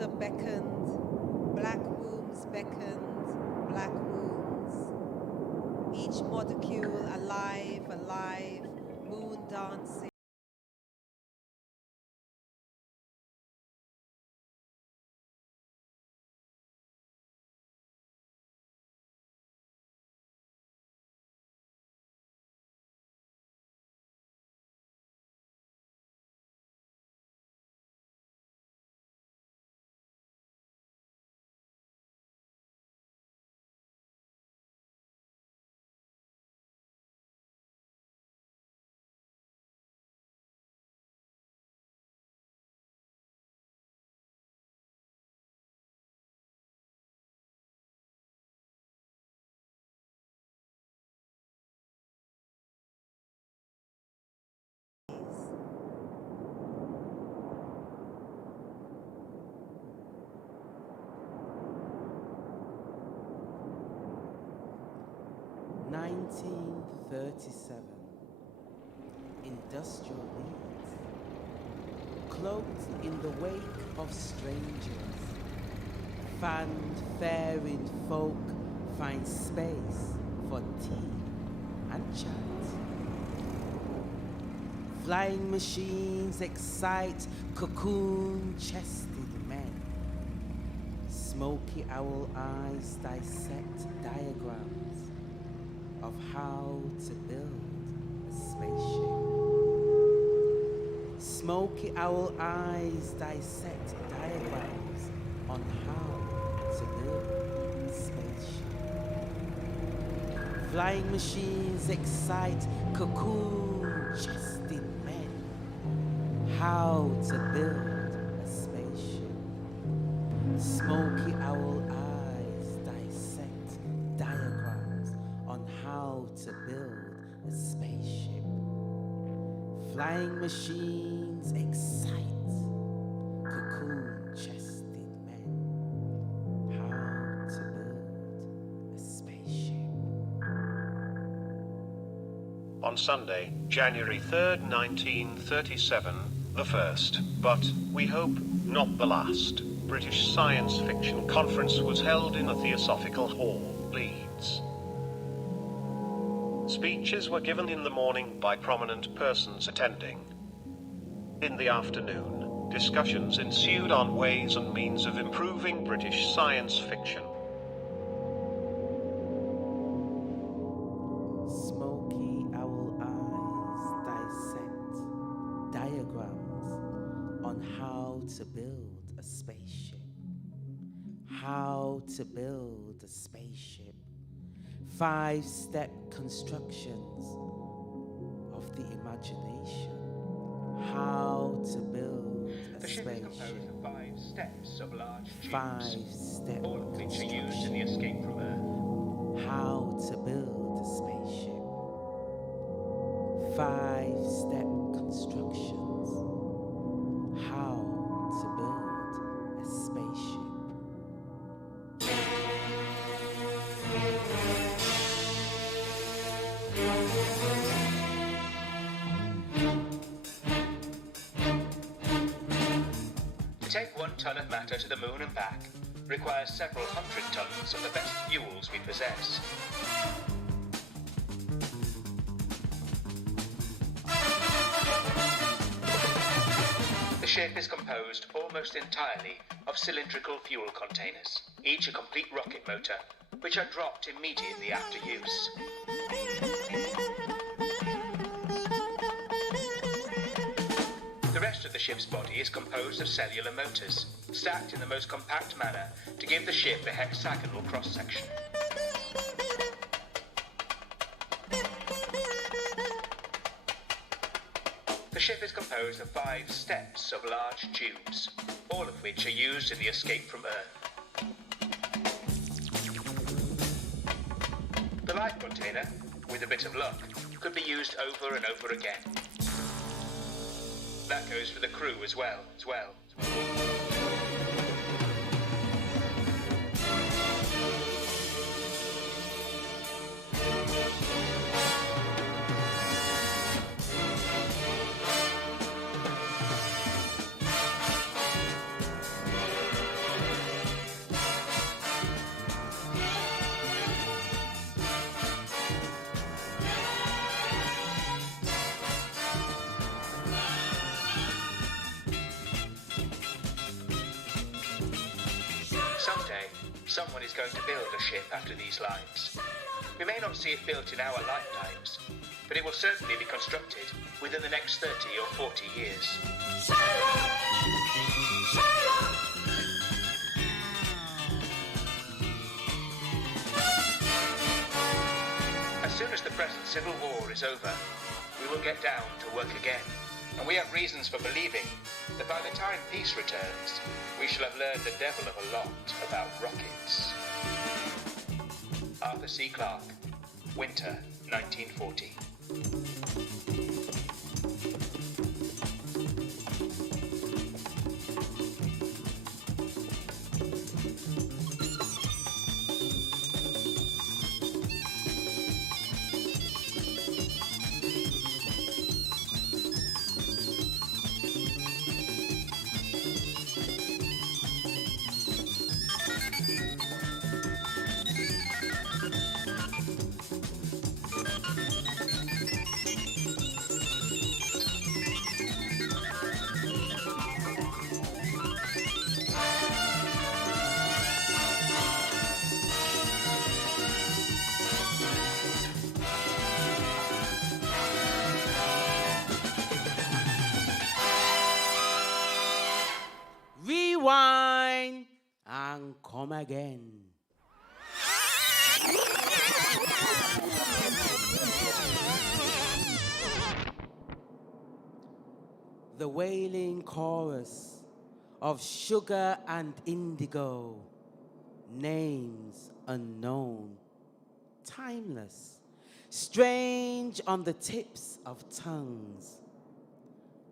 water beckoned, black wombs beckoned, black wombs. Each molecule alive, alive, moon dancing. (1937) Industrial Leeds. Cloaked in the wake of strangers, fan-faring folk find space for tea and chat. Flying machines excite cocoon-chested men. Smoky owl eyes dissect diagrams of how to build a spaceship. Smoky owl eyes dissect diagrams on how to build a spaceship. Flying machines excite cocoon-chested men. How to build a spaceship. Smoky owl eyes dissect diagrams on how to build a spaceship. Flying machines excite cocoon-chested men. How to build a spaceship. On Sunday, January 3rd, 1937, the first, but we hope not the last, British Science Fiction Conference was held in the Theosophical Hall, Leeds. Speeches were given in the morning by prominent persons attending. In the afternoon, discussions ensued on ways and means of improving British science fiction. Smoky owl eyes dissect diagrams on how to build a spaceship. How to build a spaceship. 5-step constructions of the imagination. How to build a The ship is composed spaceship. of 5 steps of large tubes, 5-step all of which are used in the construction. escape from Earth. How to build a spaceship. 5-step constructions. How to build a spaceship. To take 1 ton of matter to the moon and back requires several hundred tons of the best fuels we possess. The ship is composed almost entirely of cylindrical fuel containers, each a complete rocket motor, which are dropped immediately after use. The rest of the ship's body is composed of cellular motors, stacked in the most compact manner to give the ship a hexagonal cross-section. The ship is composed of 5 steps of large tubes, all of which are used in the escape from Earth. The life container, with a bit of luck, could be used over and over again. That goes for the crew as well. Someday, someone is going to build a ship after these lines. We may not see it built in our lifetimes, but it will certainly be constructed within the next 30 or 40 years. As soon as the present civil war is over, we will get down to work again. And we have reasons for believing that by the time peace returns, we shall have learned the devil of a lot about rockets. Arthur C. Clarke, Winter, 1940. Rewind and come again. The wailing chorus of sugar and indigo, names unknown, timeless, strange on the tips of tongues,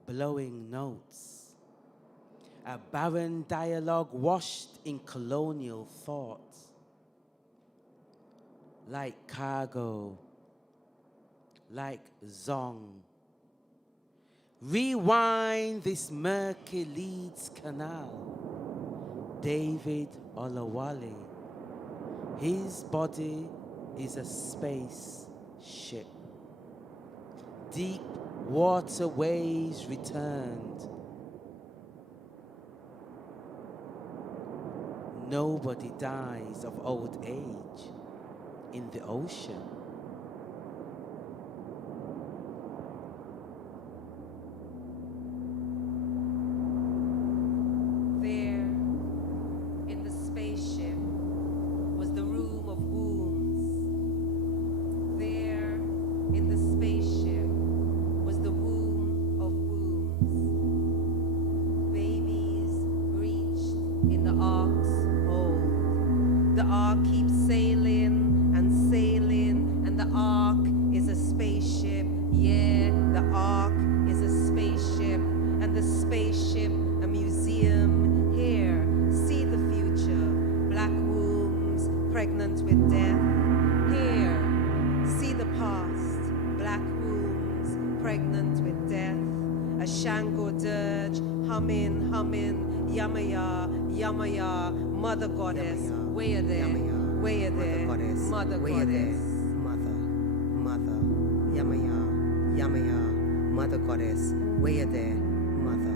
blowing notes. A barren dialogue washed in colonial thought. Like cargo, like Zong. Rewind this murky Leeds Canal. David Olawale. His body is a space ship. Deep waterways returned. Nobody dies of old age in the ocean. There, in the spaceship, was the room of wombs. There, in the spaceship, was the womb of wombs. Babies breached in the ark's hold. The ark keeps sailing, and the ark is a spaceship. Yeah, the ark is a spaceship, and the spaceship a museum. Here, see the future, black wombs pregnant with death. Here, see the past, black wombs pregnant with death. A Shango dirge, humming, Yamaya, Yamaya, mother goddess, way you there, way you there, mother goddess. Mother, Yamaya, Yamaya, mother goddess, where you there, mother.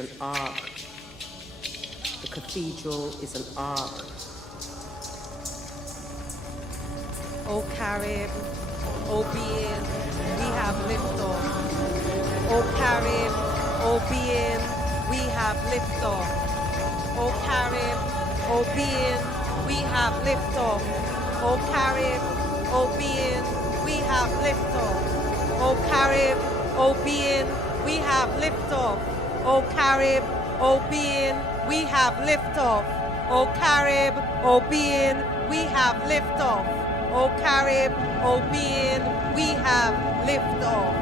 an ark. The cathedral is an ark. O Carib, O being, we have liftoff. O Carib, O being, we have liftoff. O Carib, O being, we have liftoff. O Carib, O being, we have liftoff. O Carib, O being, we have liftoff. O Carib, O being, we have liftoff. O Carib, O being, we have liftoff. O Carib, O being, we have liftoff.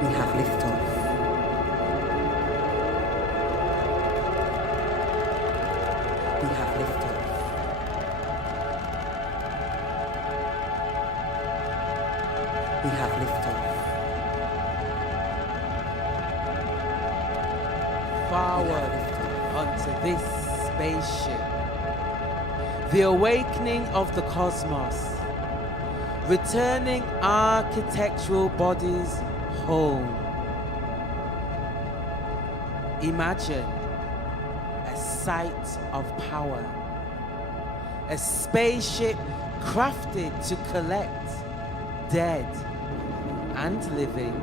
We have liftoff. We have liftoff. We have liftoff. Forward onto this spaceship. The awakening of the cosmos. Returning architectural bodies home. Imagine a site of power. A spaceship crafted to collect dead and living.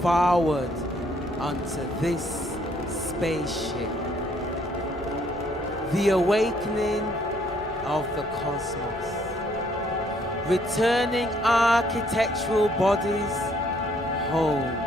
Forward onto this spaceship. The awakening of the cosmos. Returning architectural bodies home.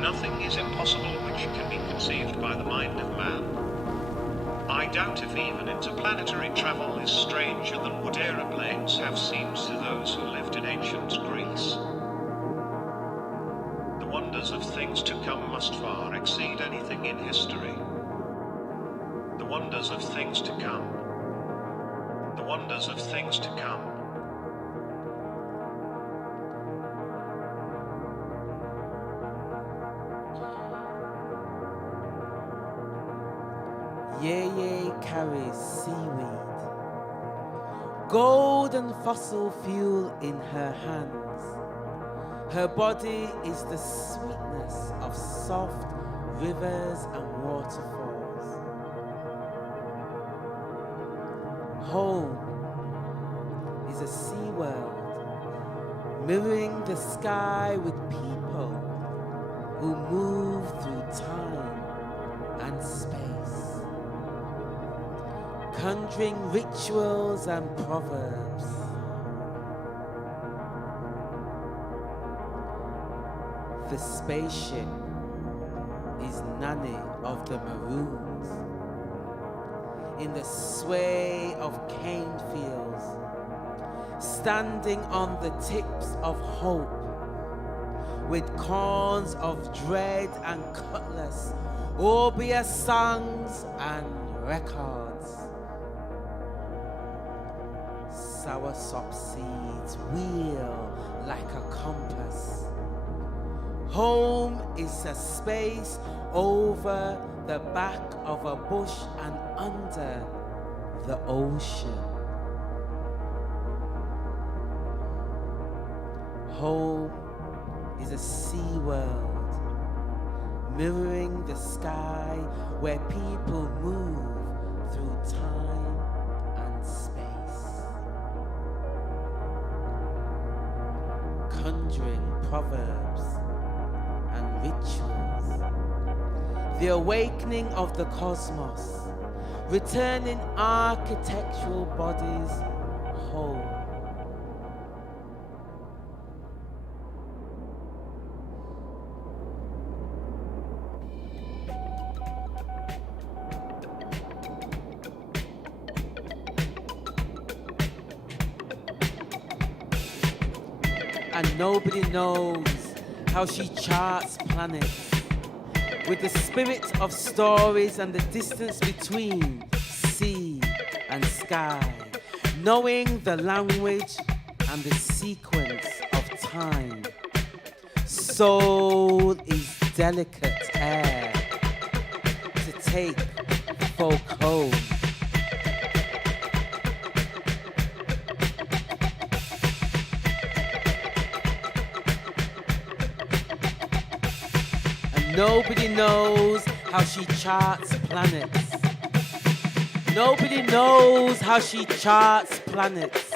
Nothing is impossible which can be conceived by the mind of man. I doubt if even interplanetary travel is stranger than what aeroplanes have seemed to those who lived in ancient Greece. The wonders of things to come must far exceed anything in history. The wonders of things to come. The wonders of things to come. Yeye carries seaweed, gold and fossil fuel in her hands. Her body is the sweetness of soft rivers and waterfalls. Home is a sea world, mirroring the sky with people who move through time and space. Conjuring rituals and proverbs. The spaceship is Nanny of the Maroons. In the sway of cane fields, standing on the tips of hope, with corns of dread and cutlass, Orbia songs and records. Soursop seeds wheel like a compass. Home is a space over the back of a bush and under the ocean. Home is a sea world, mirroring the sky where people move through time and space. Conjuring proverbs and rituals. The awakening of the cosmos, returning architectural bodies whole. And nobody knows how she charts planets, with the spirit of stories and the distance between sea and sky, knowing the language and the sequence of time. Soul is delicate air to take folk home. And nobody knows how she charts planets. Nobody knows how she charts planets.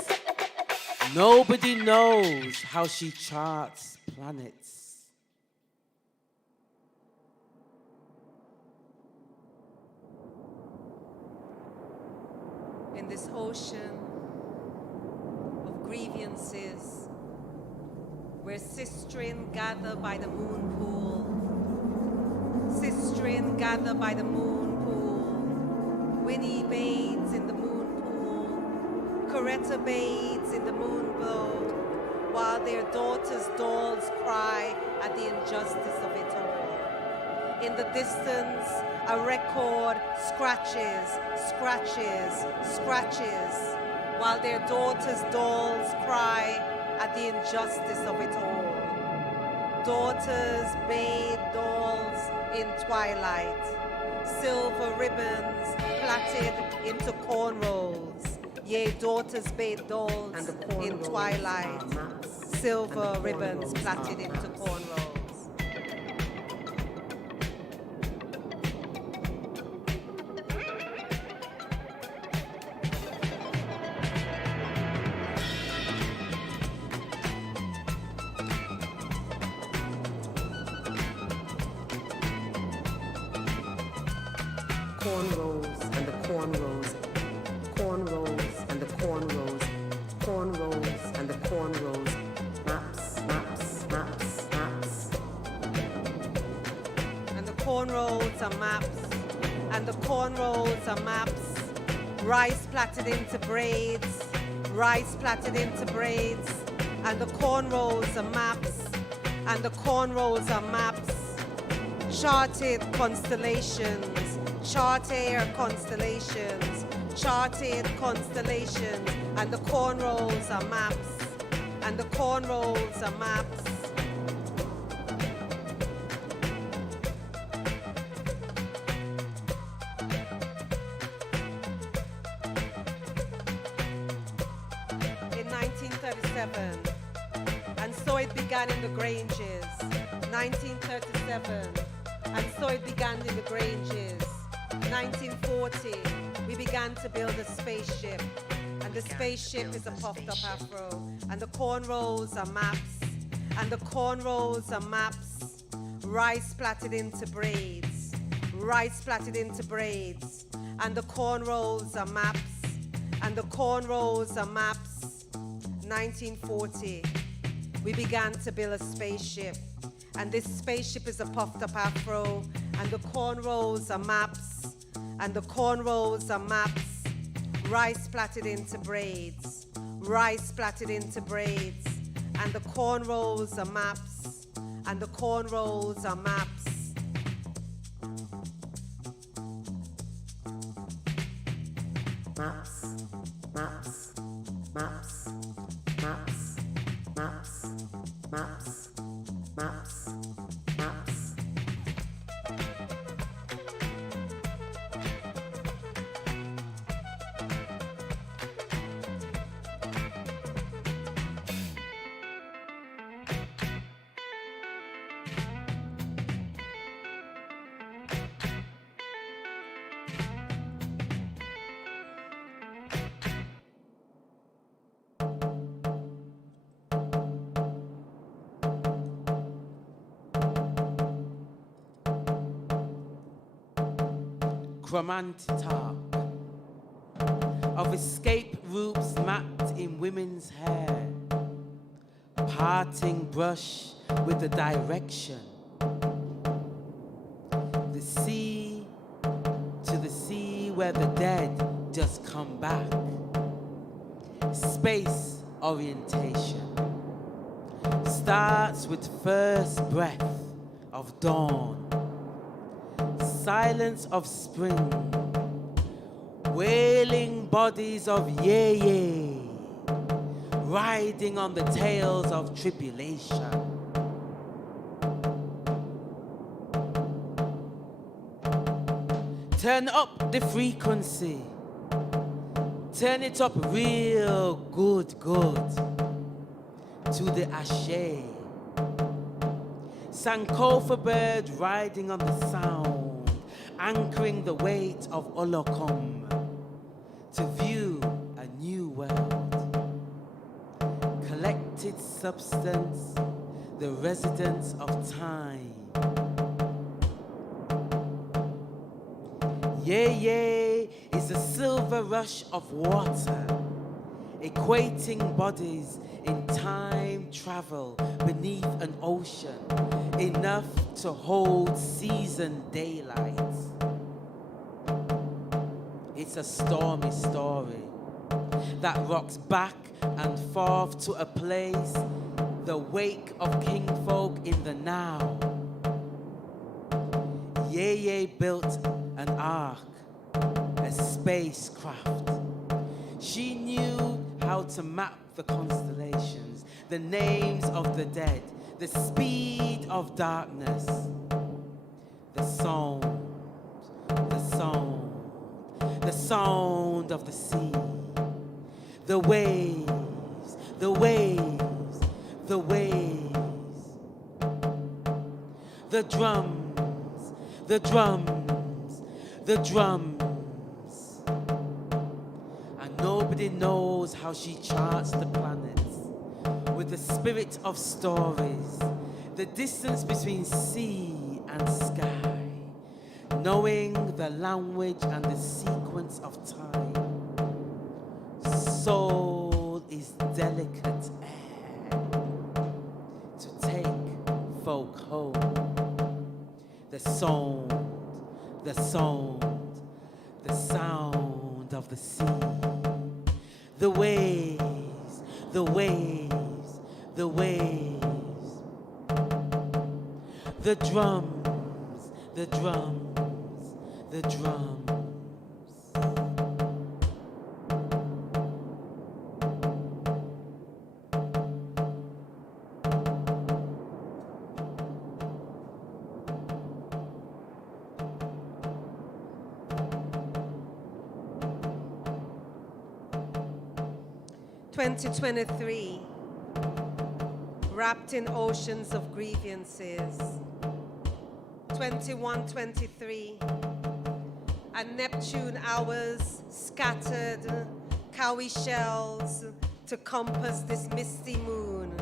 Nobody knows how she charts planets. In this ocean of grievances, where sistren gather by the moon pool, sistren gather by the moon pool, Winnie bathes in the moon pool, Coretta bathes in the moon glow, while their daughters' dolls cry at the injustice of it all. In the distance, a record scratches, scratches, scratches, while their daughters' dolls cry at the injustice of it all. Daughters bathe dolls in twilight, silver ribbons plaited into cornrows. Yea, daughters bathe dolls in twilight, silver ribbons plaited into cornrows. Cornrows and the cornrows, cornrows and the cornrows, cornrows and the cornrows, maps, maps, maps, maps. And the cornrows are maps, and the cornrows are maps, rice plaited into braids, rice plaited into braids, and the cornrows are maps, and the cornrows are maps, charted constellations, charter constellations, charted constellations, and the cornrows are maps, and the cornrows are maps. In 1937, and so it began in the Granges. 1937, and so it began in the Granges. 1940, we began to build a spaceship, and the spaceship is a puffed up afro, and the cornrows are maps, and the cornrows are maps, rice plaited into braids, rice plaited into braids, and the cornrows are maps, and the cornrows are maps. 1940, we began to build a spaceship, and this spaceship is a puffed up afro, and the cornrows are maps, and the cornrows are maps, rice plaited into braids, rice plaited into braids, and the cornrows are maps, and the cornrows are maps. Maps, maps, maps, maps, maps, maps, maps, maps. Chromantic of escape routes mapped in women's hair, parting brush with the direction. The sea to the sea where the dead just come back. Space orientation starts with first breath of dawn. silence of spring, wailing bodies of yea, riding on the tails of tribulation. Turn up the frequency, turn it up real good, to the ashe. Sankofa bird riding on the sound, anchoring the weight of Olokom to view a new world. Collected substance, the residence of time. Yea is the silver rush of water, equating bodies in time travel beneath an ocean, enough to hold season daylight. It's a stormy story that rocks back and forth to a place, the wake of kingfolk in the now. Yeye built an ark, a spacecraft. She knew how to map the constellations, the names of the dead, the speed of darkness, the sound of the sea, the waves, the waves, the waves, the drums, the drums, the drums. And nobody knows how she charts the planets with the spirit of stories, the distance between sea and sky, knowing the language and the sequence of time. Soul is delicate air to take folk home. The sound, the sound, the sound of the sea. The waves, the waves, the waves. The drums, the drums, the drums. 2023, wrapped in oceans of grievances. 21-23, and Neptune hours scattered, cowie shells to compass this misty moon.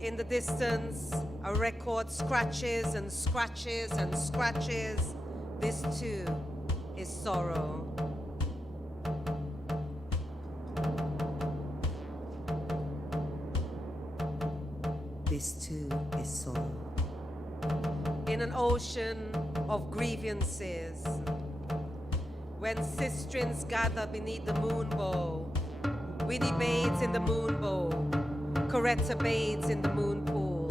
In the distance, a record scratches and scratches and scratches. This too is sorrow. This too is sorrow. In an ocean of grievances, when sistrins gather beneath the moonbow, we debate in the moonbow, Coretta bathes in the moon pool.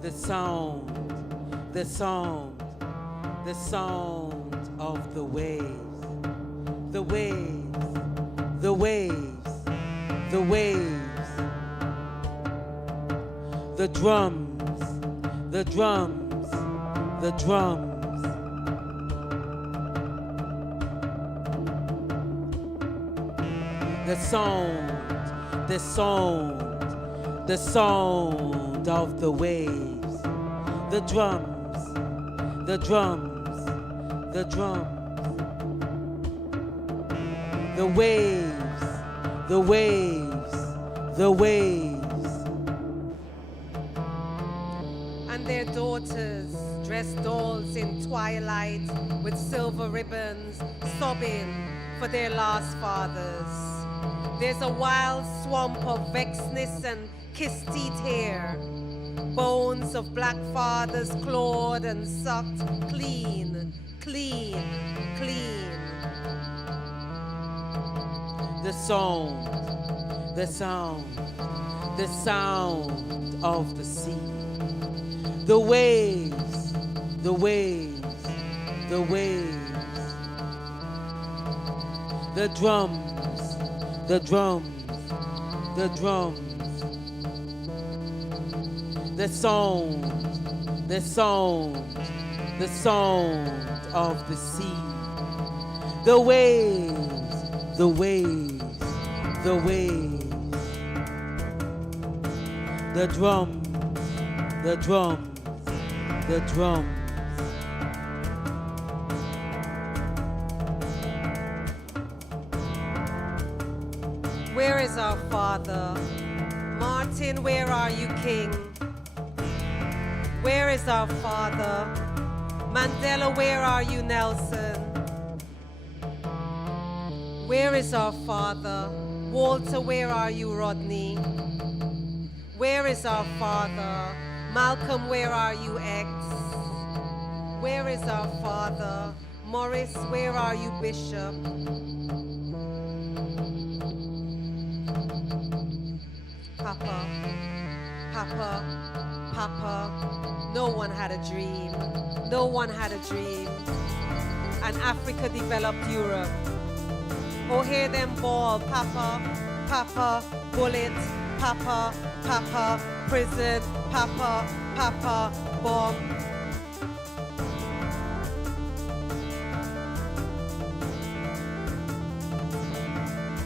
The sound, the sound, the sound of the waves, the waves, the waves, the waves, the drums, the drums, the drums. The sound, the sound, the sound of the waves, the drums, the drums, the drums. The waves, the waves, the waves. And their daughters, dressed dolls in twilight with silver ribbons, sobbing for their lost fathers. There's a wild swamp of vexedness and kiss-teeth hair, bones of black fathers clawed and sucked clean, clean, clean. The sound, The sound, the sound of the sea, the waves, the waves, the waves, the drums, the drums, the drums, the sound, the sound, the sound of the sea, the waves, the waves, the waves, the drums, the drums, the drums. Where is our Father? Martin, where are you, King? Where is our Father? Mandela, where are you, Nelson? Where is our Father? Walter, where are you, Rodney? Where is our Father? Malcolm, where are you, X? Where is our Father? Morris, where are you, Bishop? Papa, Papa, Papa, no one had a dream. No one had a dream. And Africa developed Europe. Oh, hear them ball, Papa, Papa, bullet, Papa, Papa, prison, Papa, Papa, bomb.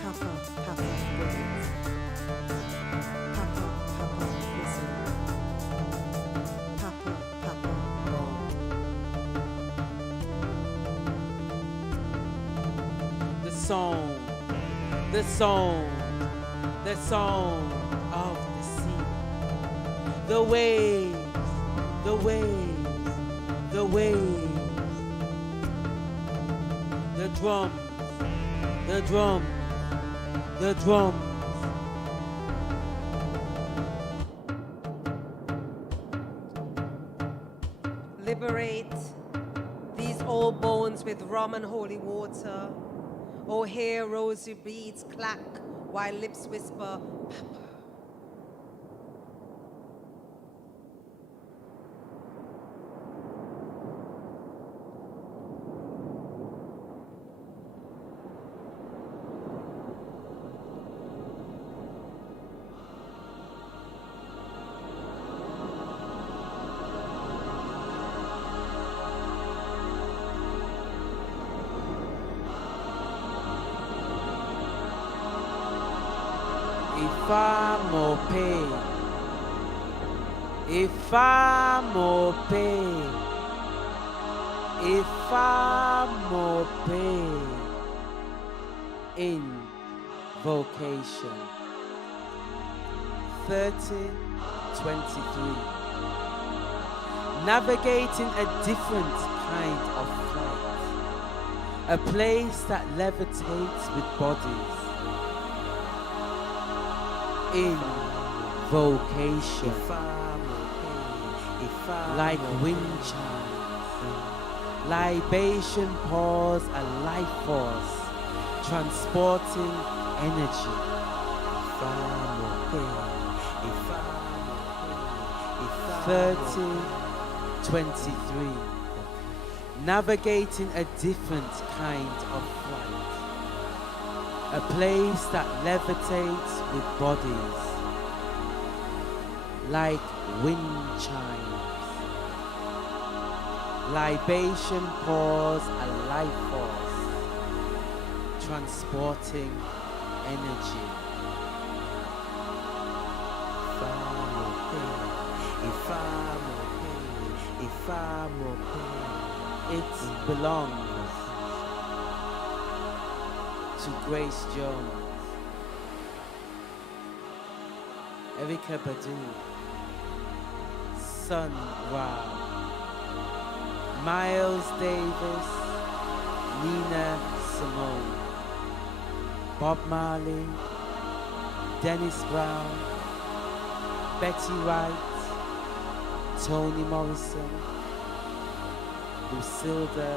Papa, Papa, bullet. Papa, Papa, prison. Papa, Papa, bomb. The song, the song, the song of the sea, the waves, the waves, the waves, the drums, the drums, the drums. Liberate these old bones with rum and holy water. Oh, hear rosy beads clack while lips whisper, Papa. Ifamope, Ifamope, Ifamope, invocation. 30:23. Navigating a different kind of flight, a place that levitates with bodies. Invocation, like wind chimes, libation pours a life force, transporting energy. 30:23. Navigating a different kind of flight, a place that levitates with bodies, like wind chimes. Libation pours a life force, transporting energy. It belongs to Grace Jones, Erika Badu, Sun Ra, Miles Davis, Nina Simone, Bob Marley, Dennis Brown, Betty Wright, Toni Morrison, Lucilda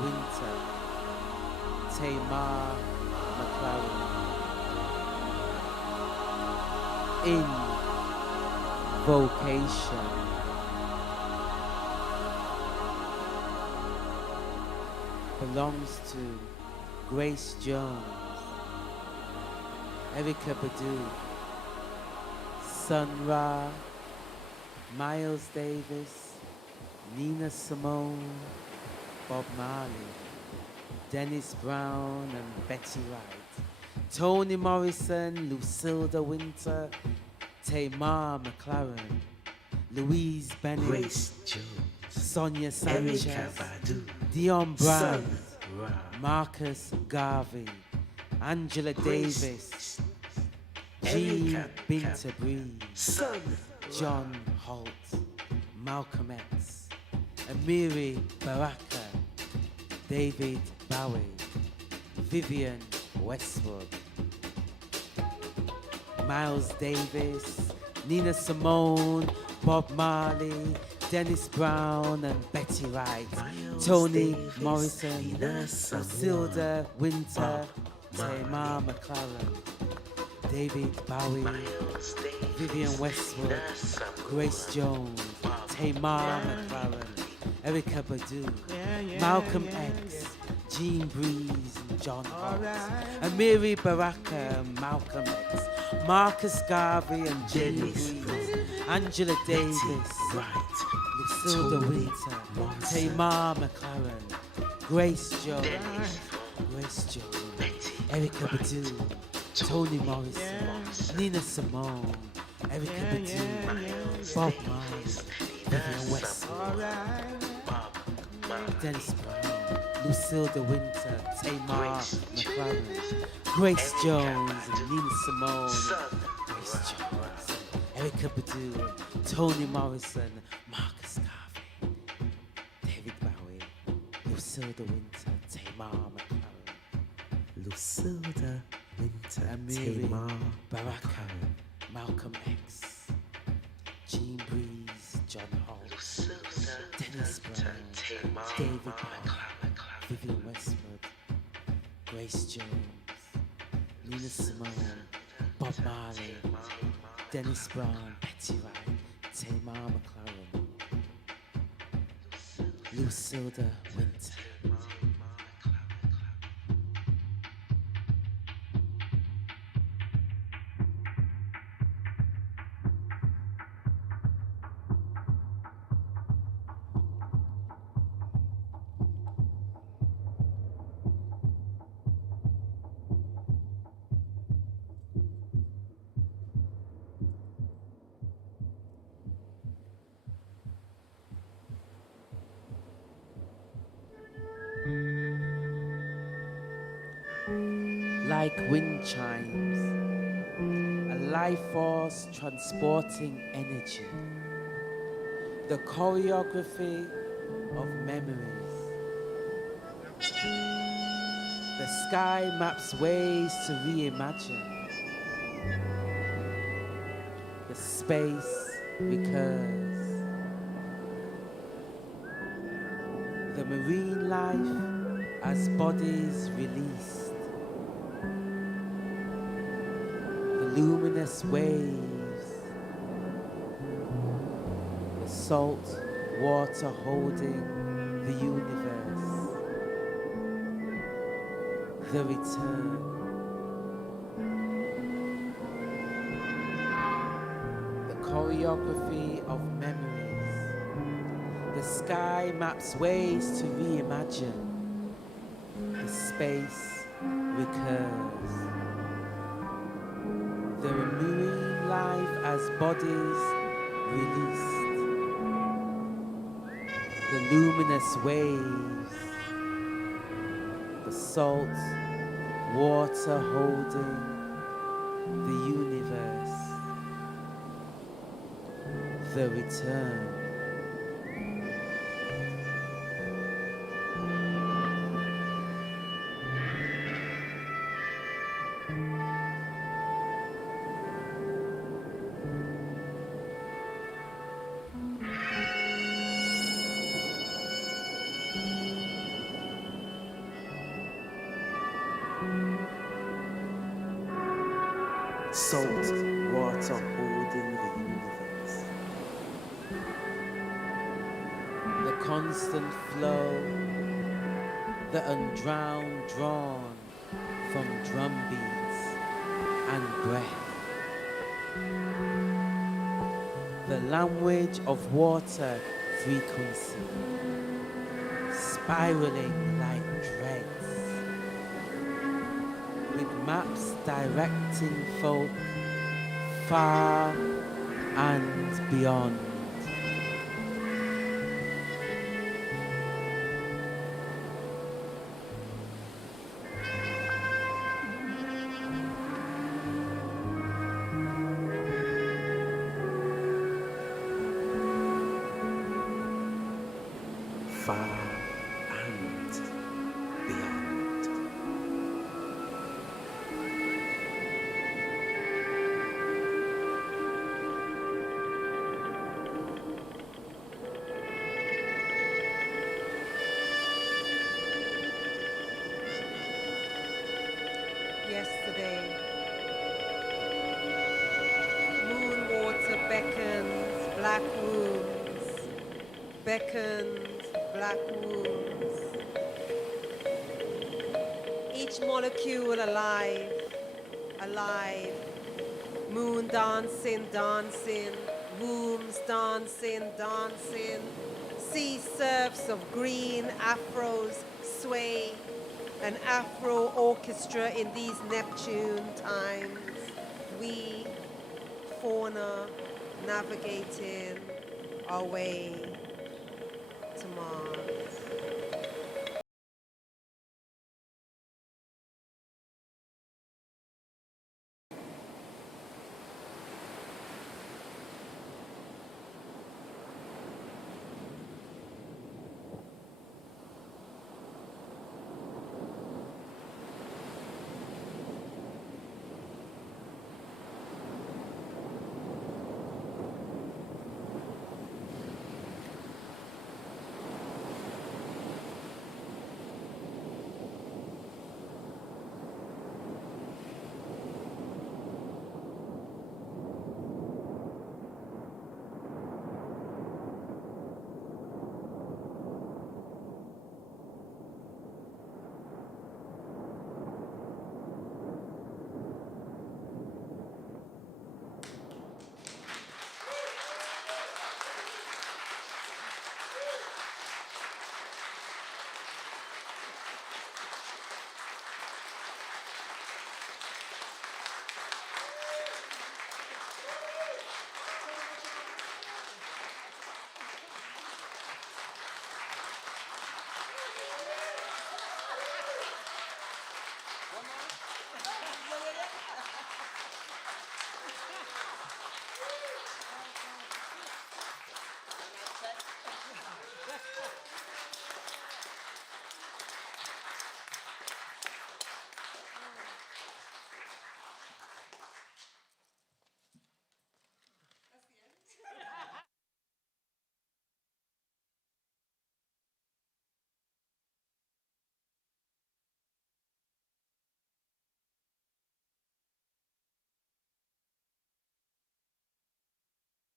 Winter, Tamar McLaren. In vocation belongs to Grace Jones, Erica Badu, Sun Ra, Miles Davis, Nina Simone, Bob Marley, Dennis Brown and Betty Wright, Toni Morrison, Lucilda Winter, Tamar McLaren, Louise Bennett, Grace Jones, Sonia Erica Sanchez, Badu, Dion Brown, Sun Ra, Marcus Garvey, Angela Grace, Davis, Jean Erica Binter Breeze, Sun John Holt, Malcolm X, Amiri Baraka, David Bowie, Vivian Westwood, Miles Davis, Nina Simone, Bob Marley, Dennis Brown and Betty Wright, Miles Toni Davis, Morrison, Nina Simone, Lucilda Winter, Bob Tamar Marley, McLaren, David Bowie, Miles Davis, Vivian Westwood, Nina Simone, Grace Jones, Bob Tamar McLaren, Erica Badu, Malcolm X, Jean Breeze and John Holt, Amiri Baraka and Malcolm X, Marcus Garvey and Jean Dennis Breeze, Angela Davis, Right, Lucilda Toni Winter, Morrison, Tamar McLaren, Grace Jones, Dennis Grace Jones, Betty Erica Wright, Badu, Toni Morrison, Nina Simone, Erica Badu, Bob Marley, Vivian Westwood, Bob Marley, Dennis Brown, Lucilda Winter, Tamar Grace McLaren, Jones, Grace Erica Jones Badu, and Nina Simone, Sun Grace Ra, Jones, Erica Badu, Toni Morrison, Marcus Garvey, David Bowie, Lucilda Winter, Tamar McLaren, Lucilda Winter, Amiri Tamar Baraka, Malcolm X, Jean Breeze, John Holt, Lucilda Dennis Winter, Brown, Tamar David Bowie, McLaren, Vivian Westwood, Grace Jones, Nina Simone, Bob Marley, Dennis Brown, Betty Wright, Tamar McLaren, Lucilda Winter. Like wind chimes, a life force transporting energy, the choreography of memories. The sky maps ways to reimagine. The space recurs. The marine life as bodies released. The luminous waves. The salt water holding the universe. The return. The choreography of memories. The sky maps ways to reimagine. The space recurs. The marine life as bodies released. The luminous waves. The salt water holding the universe. The return. Salt water holding the universe. constant flow, the undrowned drawn from drum beats and breath. The language of water frequency, spiraling like dreads, with maps directing folk far and beyond. Far and beyond. Yesterday, moon water beckons black wombs, beckons black wombs. Each molecule alive, alive. Moon dancing, dancing, wombs dancing, dancing. Sea surfs of green afros sway. An Afro orchestra in these Neptune times. We, fauna, navigating our way to Mars.